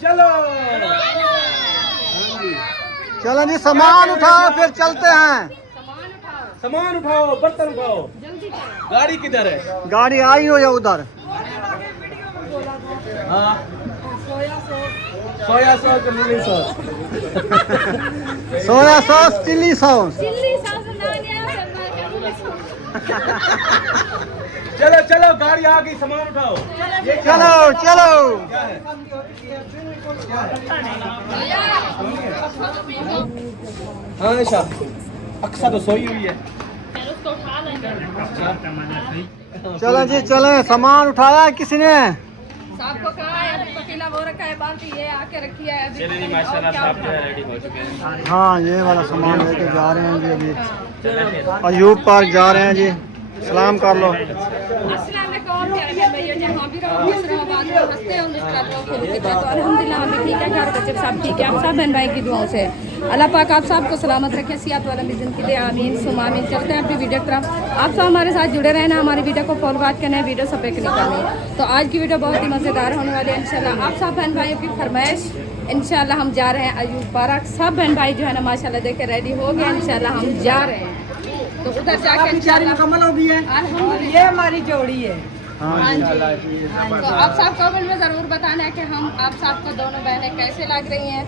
चलो चलो जी सामान उठाओ फिर चलते हैं। सामान उठाओ, बर्तन उठाओ, गाड़ी किधर है? गाड़ी आई हो या उधर? हाँ soya sauce chilli sauce soya sauce chilli sauce. चलो चलो गाड़ी आ गई, सामान उठाओ। चलो चलो क्या है? हाँ ऐसा अक्सा तो सोई हुई है। चलो जी चले। सामान उठाया है किसी ने? सबको कहा है, अभी पतीला वो रखा है, बाल्टी ये आके रखी है अभी। चलिए माशाल्लाह साहब जो है रेडी हो चुके हैं। हाँ ये वाला सामान लेके जा रहे हैं जी। अभी अयूब पार्क जा रहे हैं जी। सलाम कर लो। अस्सलाम वालेकुम प्यारे मेरे भाइयों, जहाँ भी रहो खुश रहो, बात रहो, हंसते हो, मुस्कुराते हो, खुद की तरह। तो अल्हम्दुलिल्लाह हम भी ठीक है, घर बच्चे सब ठीक है। आप सब बहन भाई की दुआओं से अल्लाह पाक आप सबको सलामत रखे, सियात वाला भी जिंदगी दे। आमीन सुमा आमीन। चलते हैं अपनी वीडियो की तरफ। आप सब हमारे साथ जुड़े रहना, हमारी वीडियो को फॉलो बात करना है, वीडियो सब पे क्लिक करनी है। तो आज की वीडियो बहुत ही मज़ेदार होने वाली है इंशाल्लाह। आप सब बहन भाइयों की फरमाइश इंशाल्लाह हम जा रहे हैं अयूब पार्क। सब बहन भाई जो है ना माशाल्लाह देख के रेडी हो गए, इंशाल्लाह हम जा रहे हैं। तो उधर जाके मुकम्मल हो गई है। ये हमारी जोड़ी है। हाँ हाँ जी। जी। तो आप सब कमेंट में ज़रूर बताना है कि हम आप सबको दोनों बहनें कैसे लग रही हैं।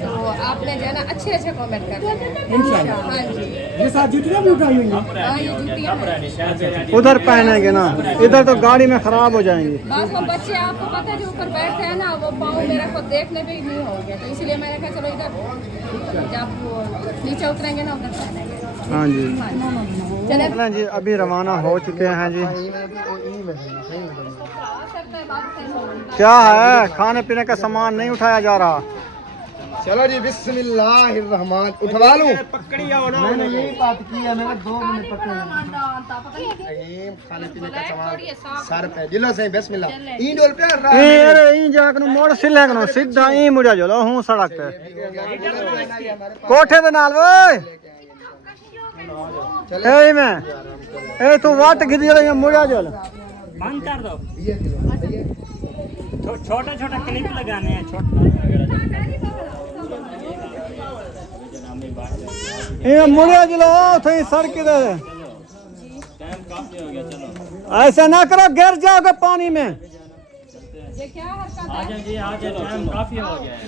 तो आपने जो है ना अच्छे अच्छे कमेंट करने हैं इंशाल्लाह। हाँ जी। ये साथ जूतियाँ भी उठाई हुई हैं। हाँ ये जूतियाँ हैं। उधर पहनेंगे ना, इधर तो गाड़ी में खराब हो जाएंगी। बस हम बच्चे आपको पता है जो ऊपर बैठते हैं ना, वो पाँव मेरे को देखने भी नहीं होंगे, तो इसलिए मैंने कहा चलो इधर जब वो नीचे उतरेंगे ना उधर पहनेंगे। हाँ जी चले चलें जी। अभी रवाना हो चुके हैं जी। क्या है खाने पीने का सामान नहीं उठाया जा रहा? चलो जी बिस्मिल्लाहिर्रहमान उठवा लूं। पकड़ी आओ ना। मैंने यही बात की है, मैंने 2 मिनट पकड़े खाने पीने का सामान सर पे दिलो से बिस्मिल्लाह ई डोल पे रहा अरे ई जाके मोड़ सिले कनो सीधा ई मुड़ा चलो हूं सड़क पे कोठे दे नाल ओए ए मैं ए तू वाट गिदी रही मुड़ा चल। बंद कर दो। छोटा छोटा क्लिप लगाने हैं, छोटा ए मुड़ा चलो थे सड़क दे। टाइम काफी हो गया, चलो ऐसा ना करो गिर जाओगे पानी में। ये क्या हरकत आ जाओ जी, आ जाओ, टाइम काफी हो गया है।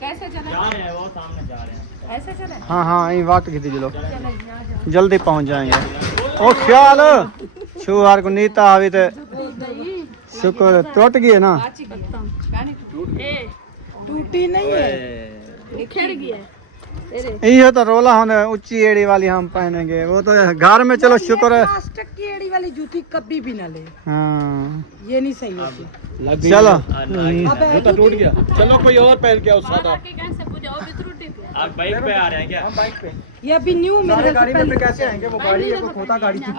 कैसे चले? जा रहे हैं, वो सामने जा रहे हैं। ऐसे चले? हाँ हाँ यही वाट गिदी चलो जल्दी पहुंच जाएंगे। ओ ख्याल छुआर को नीता अभी तो शुक्र टूट गई है ना। टूटी नहीं है, खिड़ गई है। ये तो रोला होने ऊंची एड़ी वाली हम पहनेंगे, वो तो घर में चलो शुक्र है। प्लास्टिक की एड़ी वाली जूती कभी भी ना ले, हाँ ये नहीं सही होती। चलो जूता टूट गया। चलो कोई और पहन के आओ सादा। आप बाइक पे आ रहे हैं क्या? हम बाइक पे ये अभी न्यू मेरे गाड़ी में कैसे आएंगे? वो गाड़ी है, वो खोता गाड़ी थी।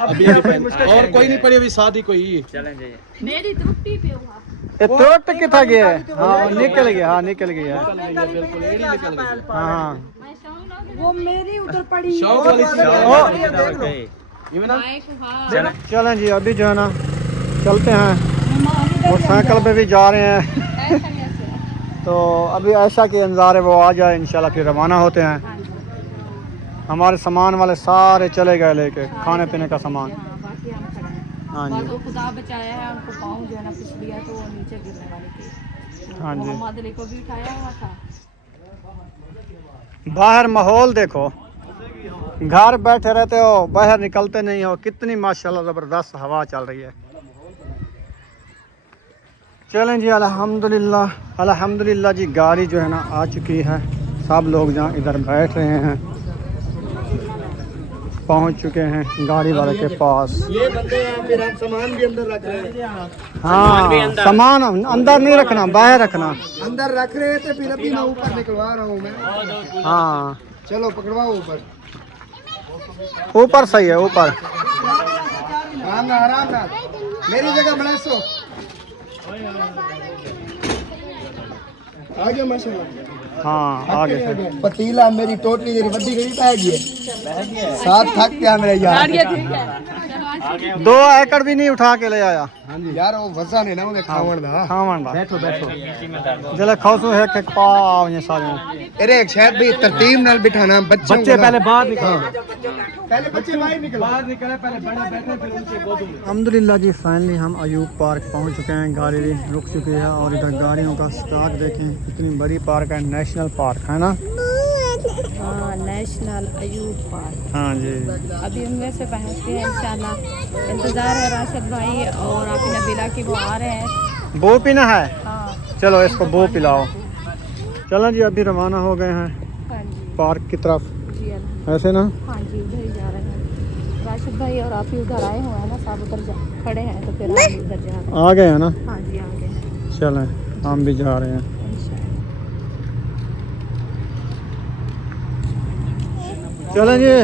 अभी और कोई नहीं पड़ी अभी शादी कोई। चलें जी। मेरी त्रुटि पे हुआ। ये टूट कितना गया है? हाँ निकल गया, हाँ निकल गया। बिल्कुल एड़ी निकल गई। हाँ वो मेरी उधर पड़ी शौक वाली चीज। चलें जी अभी जो है ना चलते हैं, मोटरसाइकिल पे भी जा रहे हैं। तो अभी ऐशा के इंतजार है वो आ जाए इंशाल्लाह, फिर रवाना होते हैं। हमारे सामान वाले सारे चले गए लेके खाने पीने का सामान। हाँ जी वो खुदा बचाया है, उनको पाँव जो है ना फिस लिया तो वो नीचे गिरने वाली थी। हाँ जी मोहम्मद अली को भी उठाया हुआ था। बाहर माहौल देखो, घर बैठे रहते हो बाहर निकलते नहीं हो। कितनी माशाल्लाह ज़बरदस्त हवा चल रही है। चलें जी अल्हम्दुलिल्लाह अल्हम्दुलिल्लाह जी। गाड़ी जो है ना आ चुकी है, सब लोग जहाँ इधर बैठ रहे हैं पहुंच चुके हैं गाड़ी वाले के पास। ये बंदे हैं, मेरा सामान भी अंदर रख रहे हैं। हाँ सामान अंदर नहीं रखना, बाहर रखना। अंदर रख रहे थे, फिर अभी मैं ऊपर निकलवा रहा हूँ मैं। हाँ चलो पकड़वाओ ऊपर। ऊपर सही है, ऊपर। आराम ना मेरी जगह बड़ा सो। आगे माशाल्लाह हाँ आगे से पतीला मेरी टोटली मेरी बड़ी गई पै गई साथ थक गया मेरे यार। 2 एकड़ भी नहीं उठा के ले आया यार वो वजन है ना वो खावन दा। खावन दा बैठो बैठो जले खाओ एक एक पाव ये सारे अरे एक शायद भी तरतीब नाल बिठाना बच्चों बच्चे पहले बाहर निकलो पहले बच्चे बाहर निकलो बाहर निकले पहले बड़े बैठे फिर उनके गोद में। अल्हम्दुलिल्लाह जी फाइनली हम अयूब पार्क पहुंच चुके हैं। गाड़ी भी रुक चुकी है और इधर गाड़ियों का स्टॉक देखें कितनी बड़ी पार्क है। नेशनल पार्क है ना? हाँ नेशनल अयूब पार्क। हाँ जी अभी उनमें से पहुँचते हैं इंशाल्लाह। इंतज़ार है राशिद भाई और आप नबीला की वो आ रहे हैं। बो पीना है? हाँ चलो इसको बो पिलाओ। चलो जी अभी रवाना हो गए हैं हाँ जी पार्क की तरफ। जी अल्लाह। ऐसे ना हाँ जी उधर ही जा रहे हैं। राशिद भाई और आप ही उधर आए हुए हैं ना, सब उधर खड़े हैं तो फिर हम उधर जा रहे हैं। आ गए हैं ना? हाँ जी आ गए हैं चलें हम भी जा रहे हैं। चलें जी।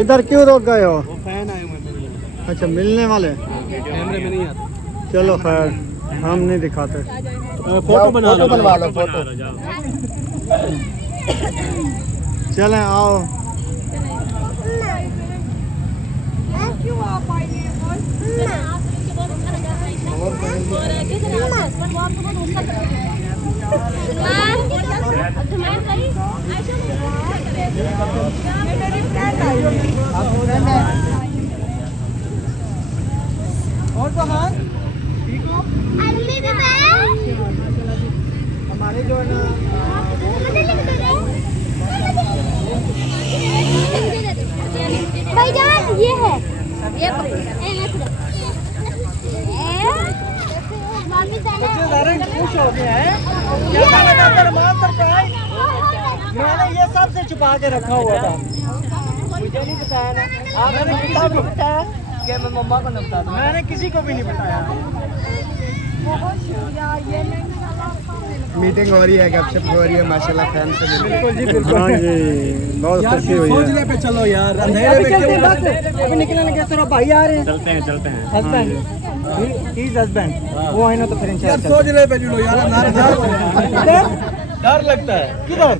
इधर क्यों रोक गए हो? वो फैन आए हुए मेरे लिए। अच्छा मिलने वाले? कैमरे में नहीं आते। चलो खैर हम नहीं दिखाते। फोटो बनवा लो फोटो। चलें आओ। और कहाँ हमारे जो है ना भाईजान ये है ये खुश हो गया है। क्या लगाकर मास्टर का है? मैंने ये सबसे छुपा के रखा हुआ था। मुझे नहीं बताया ना। मैंने किसी को बताया कि मैं मम्मा को नहीं बताता। मैंने किसी को भी नहीं बताया। मीटिंग हो रही है गपशप हो रही है माशाल्लाह फैन से बिल्कुल जी बिल्कुल। हाँ जी बहुत यार खुशी हुई है। सोचने पे चलो यार अंधेरे में क्यों अभी निकलने लगे तेरा भाई आ रहे हैं। चलते हैं हस्बैंड हस्बैंड वो है ना तो फिर यार इंशाल्लाह सोचने पे चलो यार डर लगता है। किधर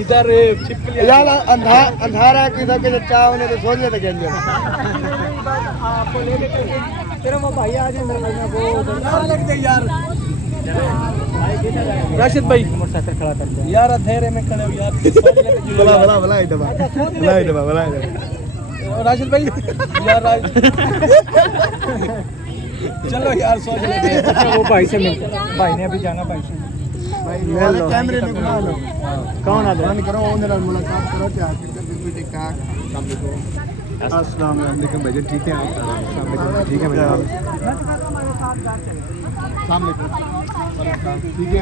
इधर छिपकली यार अंधारा किधर के चाव ने तो सोच लेते गेंदे आपको लेके चलते तेरा वो भाई आ जाए मेरे भाई में वो डर लगता है यार। राशिद भाई मोटरसाइकिल खड़ा करके यार अंधेरे में खड़े हो यार। भला भला भला इधर भला इधर राशिद भाई यार चलो यार सोच लेते हैं। वो भाई से मिल भाई ने अभी जाना भाई से मिल लो। कैमरे में बना लो कौन आ बंद करो उन्हें मुलाकात करो क्या बिल्कुल ठीक ठाक अस्सलाम वालेकुम भाई ठीक है ठीक है भैया सामने ठीक है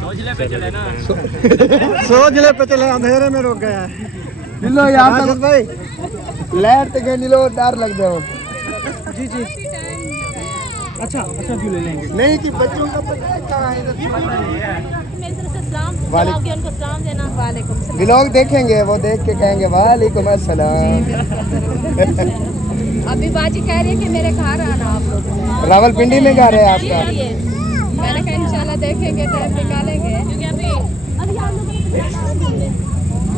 सोचले पे चले ना। सोच ले पे चले अंधेरे में रुक गया है। लो यार राशिद भाई लाइट ते गेंदी लो डर लग जाओ जी जी अच्छा क्यों ले लेंगे नहीं कि बच्चों का पता कहाँ है मेरी तरफ से सलाम वालेकुम। के उनको सलाम देना। वालेकुम सलाम। व्लॉग देखेंगे वो देख के कहेंगे वालेकुम अस्सलाम। अभी बाजी कह रही है कि मेरे घर आना आप लोग। रावलपिंडी में घर है आपका मैंने कहा इंशाल्लाह देखेंगे टाइम निकालेंगे।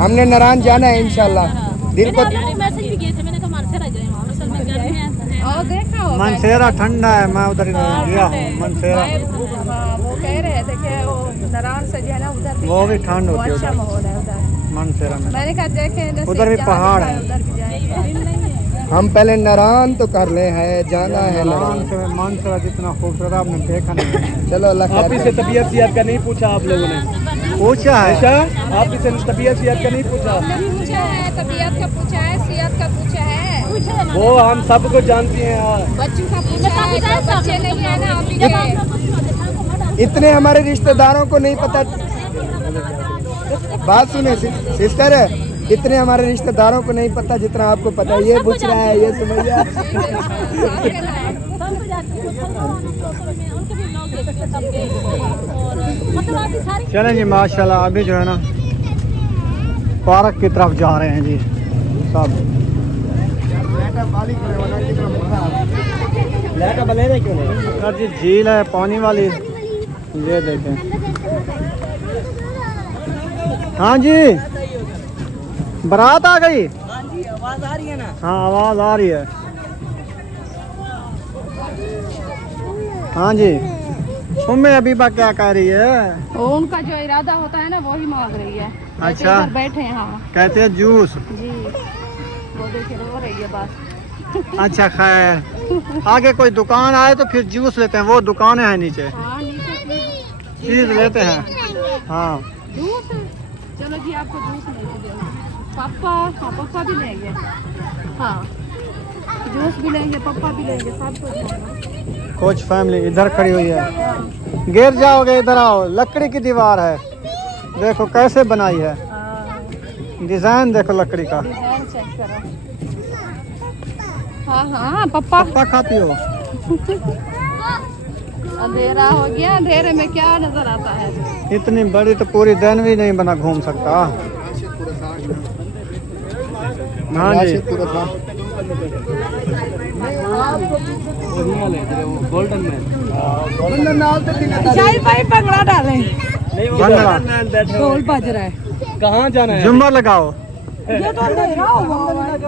हमने नारायण जाना है इंशाल्लाह दिल को मैसेज भी किए थे मैंने कहा मानसर आ जाए वहाँ असल में घर में और देखा होगा। मनसेरा ठंडा है मैं उधर गया हूँ मनसेरा। हाँ, वो कह रहे थे कि वो नारायण से जो है ना उधर वो भी ठंड वो होती है अच्छा उधर माहौल है उधर। मनसेरा में। मैंने कहा देखें जैसे उधर भी जहाँ पहाड़ दिखा है। उधर भी जाएंगे। हम पहले नारायण तो कर ले है जाना है नारायण मनसेरा जितना खूबसूरत आपने देखा नहीं। चलो अल्लाह आप खैर इसे तबीयत सियात का नहीं पूछा आप लोगों ने? पूछा है अच्छा आप इसे तबीयत सियात का नहीं पूछा? पूछा है तबीयत का पूछा है सियात का पूछा है वो हम सबको जानती हैं यार। बच्चों का पूछा है तो बच्चे नहीं है ना आप ही के। इतने हमारे रिश्तेदारों को नहीं पता बात सुने सिस्टर इतने हमारे रिश्तेदारों को नहीं पता जितना आपको पता है। ये पूछ रहा है ये सुमैया चलें जी माशाल्लाह अभी जो है ना पार्क की तरफ जा रहे हैं जी सब। लड़का बने क्यों नहीं? सर जी झील है पानी वाली ये देखें हाँ जी, बारात आ गई। हाँ जी, आवाज आ रही है ना? हाँ आवाज आ रही है। हाँ जी, उम्मे अबीबा क्या कह रही है? वो उनका जो इरादा होता है ना वही मांग रही है। अच्छा। इधर बैठे हैं। हाँ कहते हैं जूस। जी, वो देखिए रो रही है बस। अच्छा खैर, आगे कोई दुकान आए तो फिर जूस लेते हैं, वो दुकानें हैं नीचे, हाँ नीचे चीज लेते हैं। हाँ जूस। चलो जी आपको जूस लेंगे। पापा, हाँ पापा भी लेंगे। हाँ जूस भी लेंगे, पापा भी लेंगे, सब कुछ लेंगे। कुछ फैमिली इधर खड़ी हुई है। गिर जाओगे, इधर आओ। लकड़ी की दीवार है, देखो कैसे बनाई है। डिजाइन देखो लकड़ी का। डिजाइन चेक करो। हाँ हाँ पप्पा। पप्पा खाती हो? अंधेरा हो गया, अंधेरे में क्या नजर आता है? इतनी बड़ी तो पूरी दिन भी नहीं बना घूम सकता। हाँ जी, गोल्डन मैन। शाहिद भाई भंगड़ा डालें। भंगड़ा ढोल बज रहा है। कहाँ जाना है? झुम्मर लगाओ। ये तो अंधेरा हुआ है।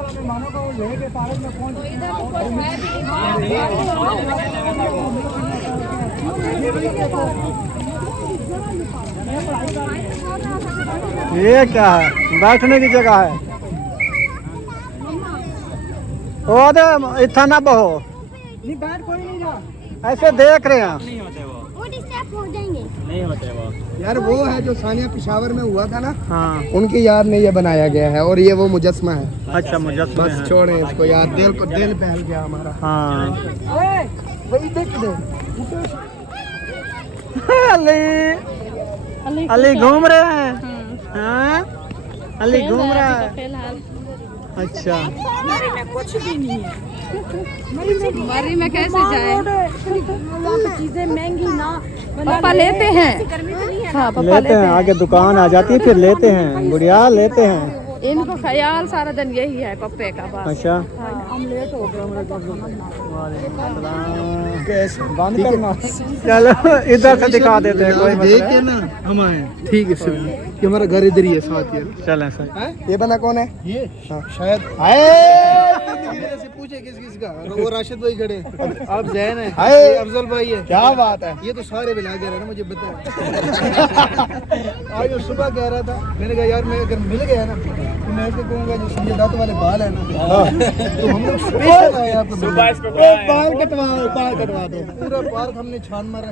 ये क्या है? बैठने की जगह है। ओ दे इतना ना बहो, नहीं बैठ कोई नहीं रहा। ऐसे देख रहे हैं। नहीं होते वो, वो डिस्टर्ब हो जाएंगे। नहीं होते वो। यार वो है जो सानिया पेशावर में हुआ था ना, हाँ उनकी याद में ये बनाया गया है, और ये वो मुजस्मा है। अच्छा मुजस्सम बस है। छोड़े इसको यार, दिल बहल गया हमारा। हाँ ओए, वही देख दे। अली घूम रहे हैं। हाँ अली घूम रहा है। फिलहाल अच्छा कुछ भी नहीं है। मरी में कैसे जाए? चीजें महंगी ना। पापा लेते हैं। हाँ पापा लेते हैं, आगे दुकान आ जाती है फिर लेते हैं। गुड़िया लेते हैं। इनको ख्याल सारा दिन यही है पप्पे का बस। अच्छा हम लेट हो गए। बंद करना। चलो इधर से दिखा देते हैं, कोई देख मसला के ना हम आए। ठीक है सर, ये हमारा घर इधर ही है साथ यार। चलें सर। ये बना कौन है? ये शायद से पूछे किस किस का। वो राशिद भाई खड़े, अब जैन है, ये अफजल भाई है। क्या बात है? ये तो सारे मिला के रहे ना, मुझे पता है। आज वो सुबह कह रहा था, मैंने कहा यार मैं अगर मिल गया ना तो मैं इसको कहूँगा जो संजय दत्त वाले बाल है ना, तो हम लोग स्पेशल आए आपको बाल कटवा दो। पूरा पार्क हमने छान मारा,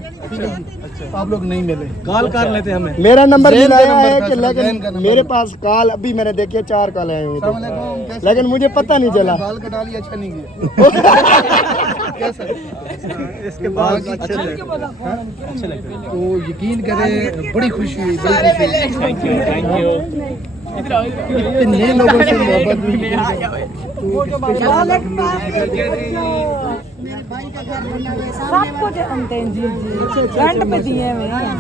आप लोग नहीं मिले। कॉल कर लेते हमें। मेरा नंबर मिलाया है कि, लेकिन मेरे पास कॉल अभी मैंने देखी 4 कॉल आए हुए थे, लेकिन मुझे पता नहीं चला। बाल कटा लिया, अच्छा नहीं किया। कैसा? इसके बाद अच्छे अच्छे लगते हैं। तो यकीन करें बड़ी खुशी हुई, बड़ी खुशी हुई। Thank you. इतने लोगों से मोहब्बत हुई। सब कुछ अंते जी रेंट पे दिए हुए हैं।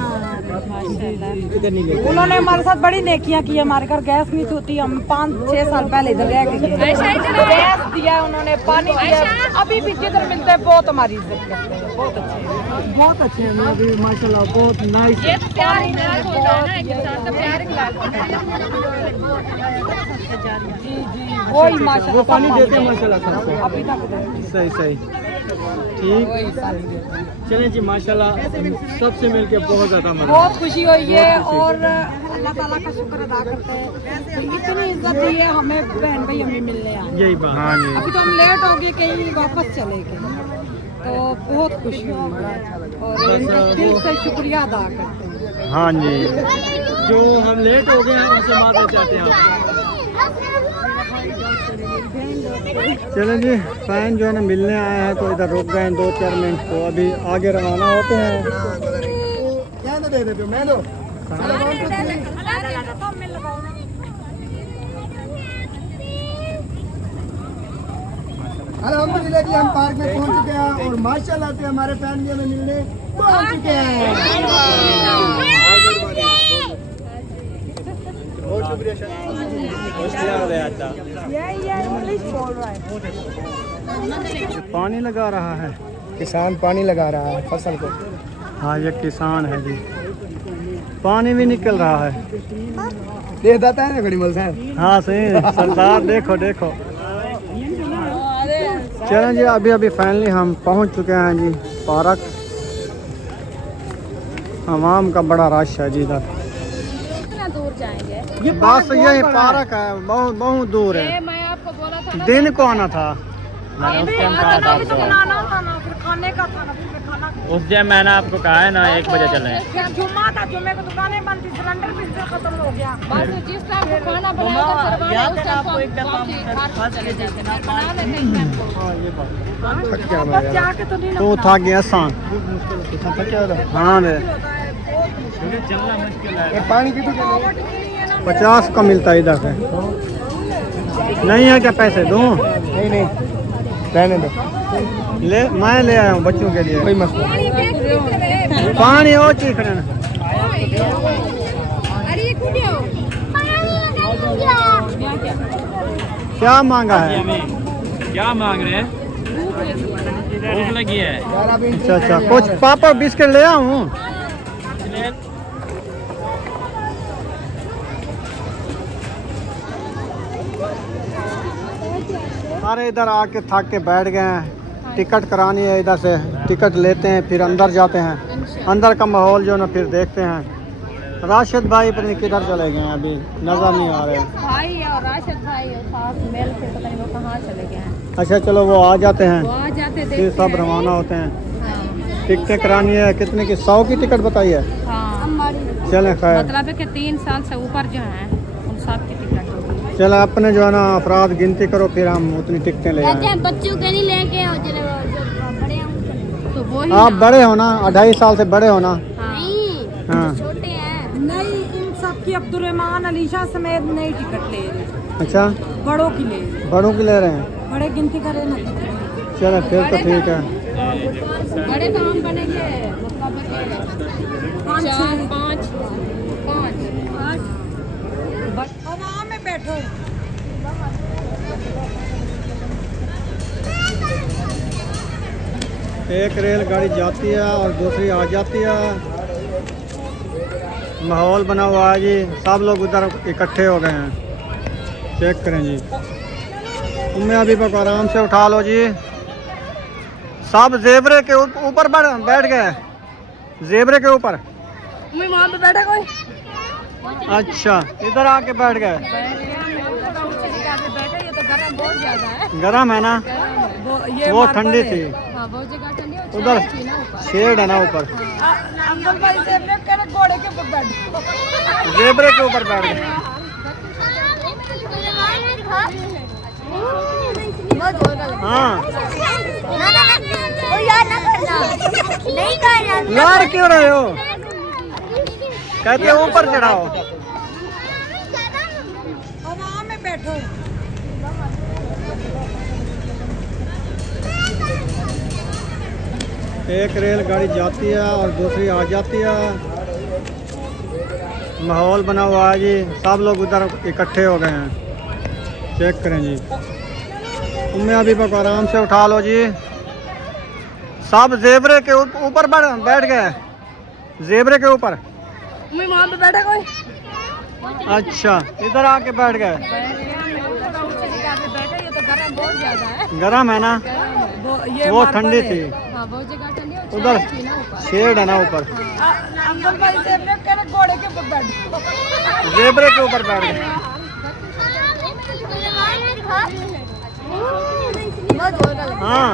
उन्होंने हमारे साथ बड़ी नेकियां की। हमारे घर गैस नहीं होती, हम 5-6 साल पहले इधर रह के गए। गैस दिया उन्होंने, पानी दिया। अभी भी जिधर मिलते हैं बहुत हमारी इज्जत करते हैं। बहुत अच्छे हैं लोग माशाल्लाह, बहुत नाइस। ये तो प्यार ही लाल होता है ना, एक इंसान का प्यार ही लाल होता है। जी जी वही माशाल्लाह पानी देते हैं माशाल्लाह सबको। अभी तक सही सही ठीक। चले जी माशाल्लाह, सबसे मिलके बहुत ज़्यादा मजा। बहुत खुशी हुई है और अल्लाह ताला का शुक्र अदा करते हैं कि इतनी इज्जत दी है हमें बहन भाई हमें मिलने आए। यही बात। हाँ जी, अभी तो हम लेट हो गए, कहीं वापस चले गए, तो बहुत खुशी हुई और इनका दिल से शुक्रिया अदा करते हैं। हाँ जी, जो हम लेट हो गए हैं उनसे माफी चाहते हैं आप। चलें जी, फैन जो है ना मिलने आए हैं तो इधर रुक गए 2-4 मिनट, तो अभी आगे रवाना होते हैं। दे देते मैं दो। अल्हम्दुलिल्लाह जी, हम पार्क में पहुंच चुके हैं और माशाल्लाह से हमारे फैन जो हमें मिलने पहुंच चुके हैं। बहुत शुक्रिया। पानी लगा रहा है किसान, पानी लगा रहा है फसल को। हाँ ये किसान है जी। पानी भी निकल रहा है। देख दाता है ना गड़ीमल साहब। हाँ सही सरदार, देखो देखो। चलें जी, अभी अभी फाइनली हम पहुंच चुके हैं जी पार्क। हमाम का बड़ा रश है जी इधर। कितना दूर जाएंगे? बस यही पार्क है, बहुत बहुत दूर ये है। मैं आपको बोला था ना, दिन को आना था। मैंने उस टाइम कहा था आपको, बनाना था ना, फिर खाने का था ना, फिर खाना उस टाइम मैंने आपको कहा है ना 1 बजे चले। फिर जुम्मा था, जुम्मे को दुकानें बंद थी, सिलेंडर भी से खत्म हो गया। बस जिस टाइम को खाना बनाया था सरवाना, उस टाइम को हम चले जाते हैं, बना लेते हैं टाइम को। थक गया मैं यार। जाके तो नहीं तो थक गया सान। हाँ रे, चलना मुश्किल है। पानी की तो 50 का मिलता है इधर से। नहीं है क्या पैसे दूँ? नहीं रहने दो, ले, मैं ले आया हूँ बच्चों के लिए कोई मसला पानी और चीख रहे हैं। अरे ये कूदे हो। क्या मांगा है? क्या मांग रहे हैं? भूख लगी है। अच्छा अच्छा, कुछ पापा बिस्किट ले आऊँ? अरे इधर आके थक के बैठ गए हैं। टिकट करानी है, इधर से टिकट लेते हैं, फिर अंदर जाते हैं। अंदर का माहौल जो ना फिर देखते हैं। राशिद भाई पता नहीं किधर चले गए हैं, अभी नजर नहीं आ रहे। भाई और राशिद भाई और साथ मेल से पता नहीं वो कहाँ चले गए हैं। अच्छा चलो वो आ जाते हैं, वो आ जाते फिर देखते सब हैं। रवाना होते हैं। हाँ। टिकटें करानी है, कितने की? 100 की टिकट बताइए। हाँ। चलें खैर, मतलब है कि 3 साल से ऊपर जो हैं उन सब की टिकट होगी। चलो अपने जो है ना अफराद गिनती करो, फिर हम उतनी टिकटें ले आए। बच्चों के नहीं लेके आओ, जो बड़े हैं तो वो ही आप ना। बड़े हो ना, 2.5 साल से बड़े हो ना। हाँ। नहीं, हाँ छोटे हैं। नहीं, इन सब की अब्दुर्रहमान अलीशा समेत नई टिकट ले रहे, अच्छा, बड़ों की ले रहे। बड़ों की ले रहे हैं। बड़े गिनती करे ना। चलो फिर तो ठीक है। बड़े तो हम बनेंगे मतलब है कि 4 5 आराम में बैठो। एक रेलगाड़ी जाती है और दूसरी आ जाती है। माहौल बना हुआ है जी, सब लोग उधर इकट्ठे हो गए हैं। चेक करें जी, उम्मीद अभी तक आराम से उठा लो जी। सब जेबरे के ऊपर बैठ गए, जेबरे के ऊपर। वहाँ पे बैठा कोई। अच्छा, इधर आके बैठ गए। ये तो गर्म बहुत ज्यादा है। गर्म है ना, वो ठंडी थी। हाँ बहुत जगह ठंडी है। उधर थी ना ऊपर। शेड है ना ऊपर, अंकल भाई से घोड़े के ऊपर बैठो। जेबरे के ऊपर बैठ गए। हाँ, नहीं करना। लार क्यों रहे हो? कहते हैं ऊपर चढ़ाओ। आराम में बैठो। एक रेलगाड़ी जाती है और दूसरी आ जाती है। माहौल बना हुआ है जी, सब लोग उधर इकट्ठे हो गए हैं। चेक करें जी, उम्मीद अभी तक आराम से उठा लो जी। सब जेबरे के ऊपर बैठ गए, जेबरे के ऊपर। वहाँ पे बैठा कोई। अच्छा, इधर आके बैठ गए। ये तो गर्म बहुत ज्यादा है। गर्म है ना, वो ठंडी थी। हाँ बहुत जगह ठंडी है। उधर थी ना ऊपर। शेड है ना ऊपर, अंकल भाई से घोड़े के ऊपर बैठो। जेबरे के ऊपर बैठ गए। हाँ,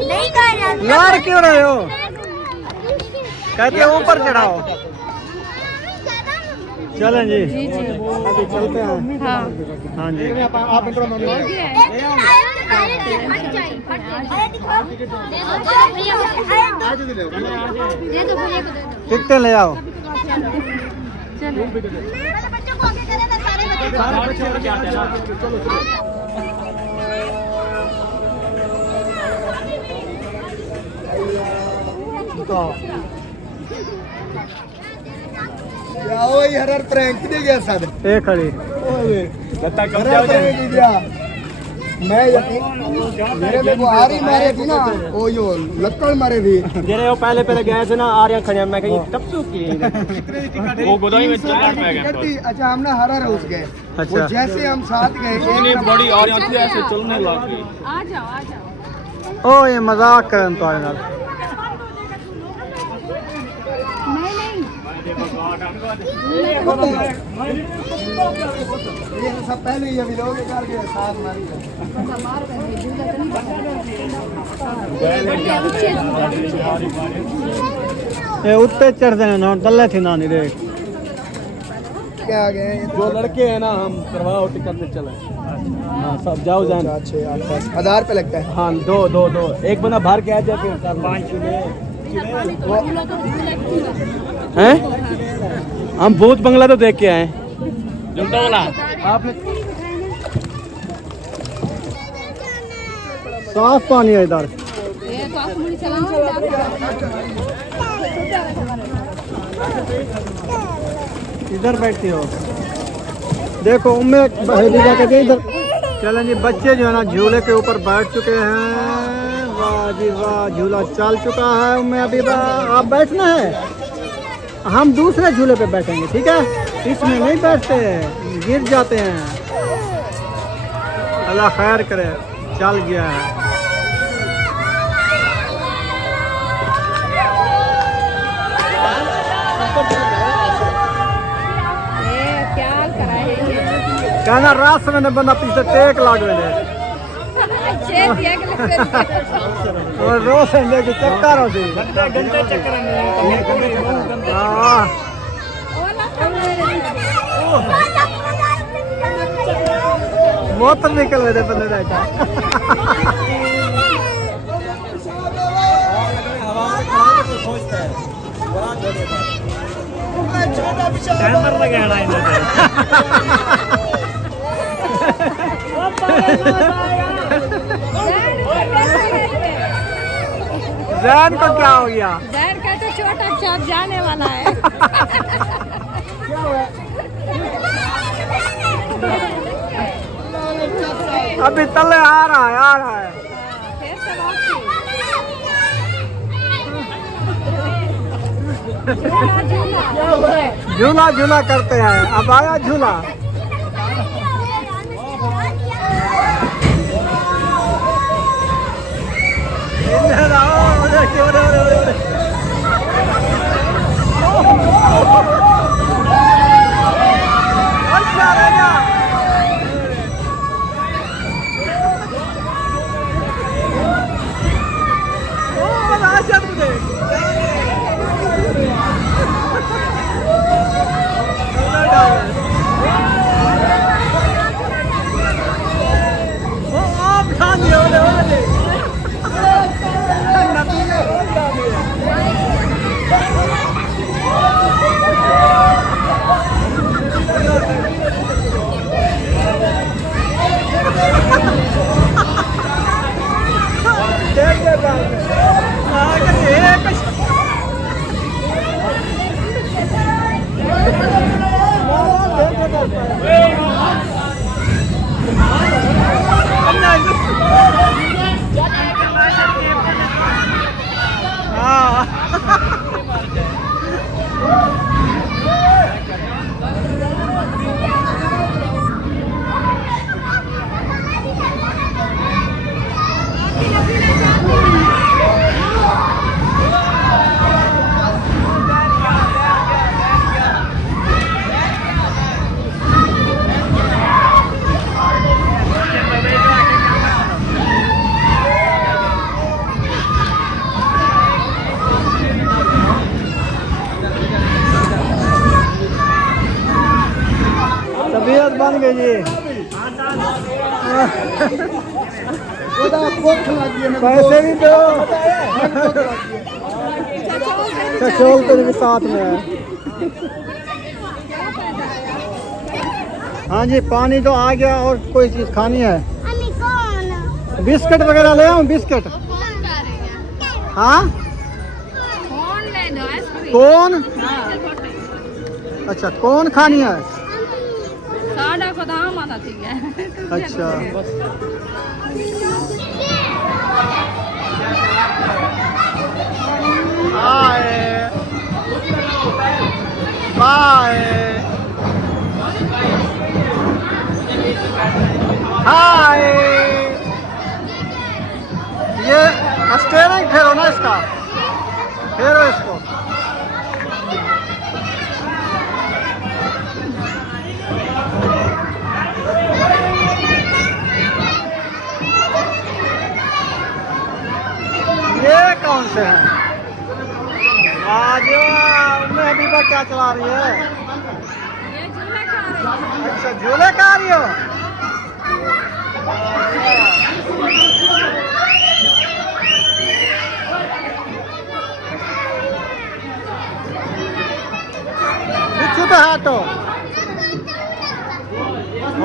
नहीं करना। लार क्यों रहे हो? कहते हैं ऊपर चढ़ाओ। चलें जी, अभी चलते हैं। हाँ। हाँ जी, आप इंट्रो में हो गया है। टिकटें ले आओ। चलो। सारे बच्चे और क्या आते हैं ना। आओ यार प्रैंक दे गया साद एक खड़ी। ओए लता कब जाओ मैं मेरे में वो आ रही मारे थी ना, वो यो लक्कड़ मारे थी। जेरे वो पहले गए थे ना आ रहे खड़े, मैं कहीं तब से वो गोदाई में चल गए। अच्छा हमने हरा रोज गए, वो जैसे हम साथ गए इतनी बड़ी आ रही थी ऐसे चलने लगी। आ जाओ आ जाओ। ओ ये मजाक करन तो यार। ये सब पहले ही अभी लोग करके साथ मारी ये उत्ते चढ़ देने ना तल्ले थी ना नहीं रे। क्या आ गए जो लड़के हैं ना हम करवाओ टिकट पे चले। हाँ सब जाओ जान। अच्छे 8-10 आधार पे लगता है। हाँ दो एक बंदा बाहर के आ जाए फिर 5 हैं। हम भूत बंगला तो देख के आए। जुमटा वाला आपने साफ पानी है इधर। ये तो आप मुझे चलाओ। इधर बैठती हो। देखो उम्मे जाके इधर। चलें जी, बच्चे जो है ना झूले के ऊपर बैठ चुके हैं। वाह जी वाह, झूला चल चुका है। उम्मे अभी आप बैठना है, हम दूसरे झूले पे बैठेंगे, ठीक है? इसमें नहीं बैठते, गिर जाते हैं। अल्लाह खैर करे, चल गया है। कहना रात में बंदा पीछे टेक लाग रहे और रोज संडे की चक्कर होती बहुत निकल रहे थे बंदे कैमर लगाना जैन को क्या हो गया? जैन का तो छोटा चाप जाने वाला है। अभी तले आ रहा है। फिर से वापसी। झूला झूला करते हैं। अब आया झूला। तबीयत बन गई जी। पैसे भी दो। चचोल तो भी साथ में है। हाँ जी, पानी तो आ गया। और कोई चीज़ खानी है? बिस्किट वगैरह ले आऊँ? बिस्किट? हाँ कौन? अच्छा कौन खानी है? साढ़ा को दाम साथी है। अच्छा बाय बाय हाय। ये स्टेयरिंग फेरो ना इसका, फेरो इसको। ये कौन से हैं? आज उम्मे हबीबा क्या चला रही है? ये झूले खा रही है। अच्छा झूले खा रही हो? बिच्छू तो है तो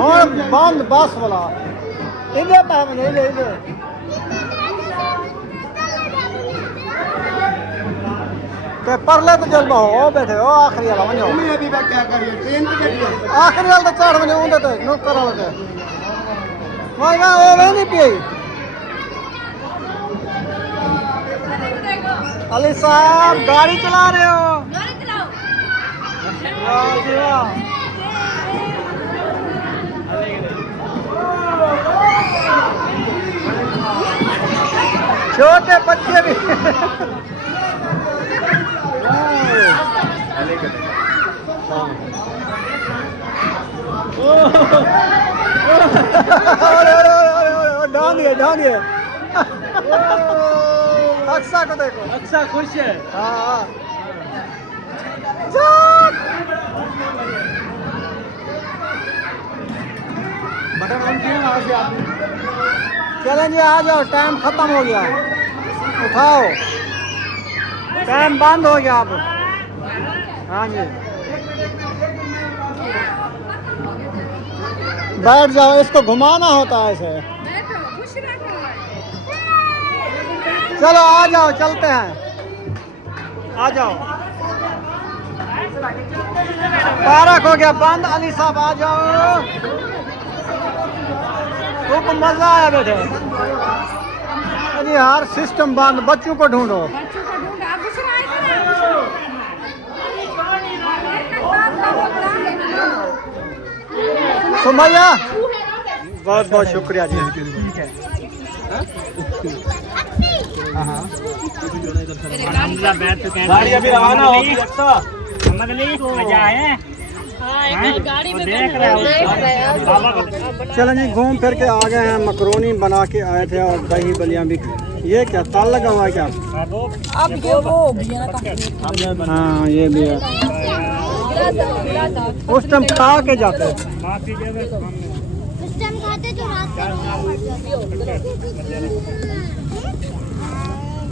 और बंद बस वाला इधर पे है, इधर इधर ते परले तो जल बहो ओ बैठे ओ आखिरी वाला वनो मैं अभी बात क्या कर रही है? ट्रेन टिकट है। आखिरी वाला तो चढ़ वनो उंदे ते नौकर वाले ते भाई ना ओ वे नहीं पी। अली साहब गाड़ी चला रहे हो? गाड़ी चलाओ। वाह जी वाह। छोटे बच्चे भी डांडिए अक्सा को देखो, अक्सा खुश है। हाँ बटन ऑन किया वहाँ से आपने? चलें जी आ जाओ, टाइम खत्म हो गया, उठाओ, टाइम बंद हो गया अब। हाँ जी बैठ जाओ, इसको घुमाना होता है ऐसे। बैठो, खुश रहो। चलो आ जाओ, चलते हैं, आ जाओ। पार्क हो गया बंद, अली साहब आ जाओ, खूब मजा आया बेटे। अरे यार सिस्टम बंद, बच्चों को ढूंढो। बच्चों को ढूंढ, आप दूसरा आए थे। सुमैया बहुत बहुत शुक्रिया जी। गाड़ी अभी रवाना होगी। अक्सा समझ ली मजा आए। गाड़ी में देख रहे हो चलो जी घूम फिर के आ गए हैं, मकरोनी बना के आए थे और दही बलियां भी। ये क्या ताल लगा हुआ है क्या? अब ये वो हाँ ये भी है, उस टाइम खा के जाते हैं। उस टाइम खाते जो रात को